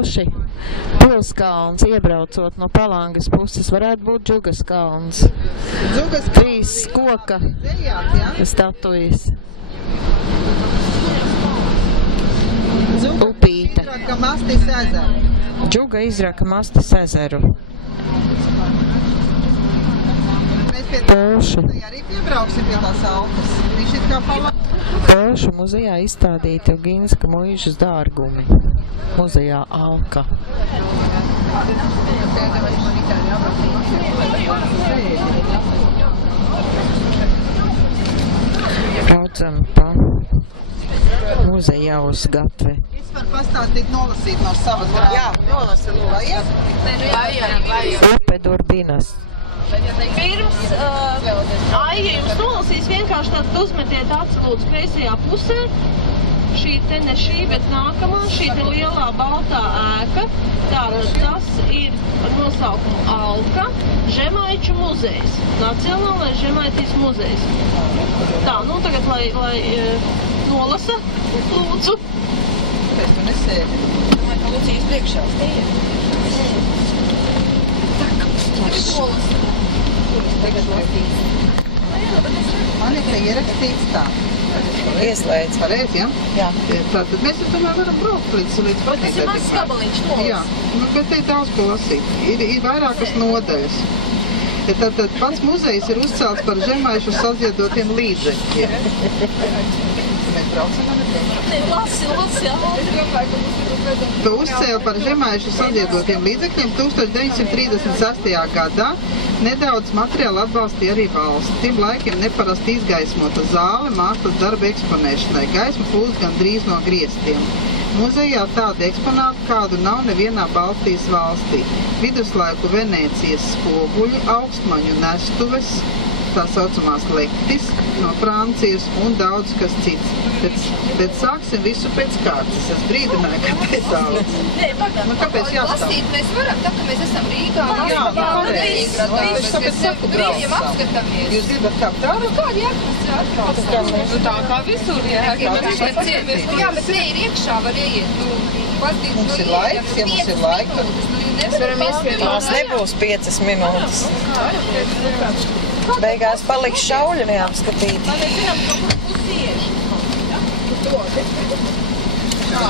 Polši. Pilskalns, iebraucot no Palangas puses, varētu būt Džugas kalns. Trīs koka statujas. Upīte. Džuga izraka Mastis ezeru. Polšu. Polšu muzejā izstādīti Uginska muižas dārgumi. Muzejā Alka. Braucam pa muzeja uz gatvi. Es varu pastāstīt, nolasīt no savas grāmatas. Jā, nolasi, lūdzu. Upe Durbinas. Pirms Aija jums nolasīs, vienkārši tad uzmetiet aci lūdzu kreisajā pusē. Šī te ne šī, bet nākamā, šī te lielā baltā ēka. Tātad tas ir ar nosaukumu Alka, Žemaiču muzejs. Nacionālais Žemaitijas muzejs. Tā, nu tagad, lai nolasa, lūdzu. Pēc tu nesēdi. Domāju, ka Lucijas priekšā stīja. Man ir te ierakstīts tā. Ieslēdz. Pareizi, ja? Jā. Tātad mēs tomēr varam braukt līdz Bet tas ir mazs skabaliņš nolas. Jā, bet te ir daudz ko lasīt. Ir vairākas nodaļas. Tātad pats muzejs ir uzcelts par žemaišu saziedotiem līdzekļiem. Mēs braucam, Ne, lasi, jā. To uzcēla par žemaišu saziedotiem līdzekļiem 1936. gadā. Nedaudz materiāli atbalstīja arī valsts. Tiem laikiem neparasti izgaismota zāle mākslas darba eksponēšanai. Gaisma plūst gandrīz no griestiem. Muzejā tāda eksponāta, kādu nav nevienā Baltijas valstī. Viduslaiku Venēcijas spoguļi, augstmaņu nestuves, tā saucamās lektis no Francijas un daudz kas cits. Bet sāksim visu pēc kārtas. Es brīdināju, kāpēc tālāk. Nē, pagad. Kāpēc jāstāv? Lasīt mēs varam, tā, ka mēs esam Rīgā. Jā, pareizi. Tāpēc saku brīviem apskatāmies. Jūs gribat kāpt ārā? Kādi jākmas atkal? Tā kā visur jākās. Jā, bet ne ir iekšā, var ieiet. Mums ir laiks, ja mums ir laika. Mēs varam iespējams. Tās nebūs 5 minūtes. Beigās paliks šauļi neapskatīt. Mēs zinām, ka kaut kur pusieši. Jā,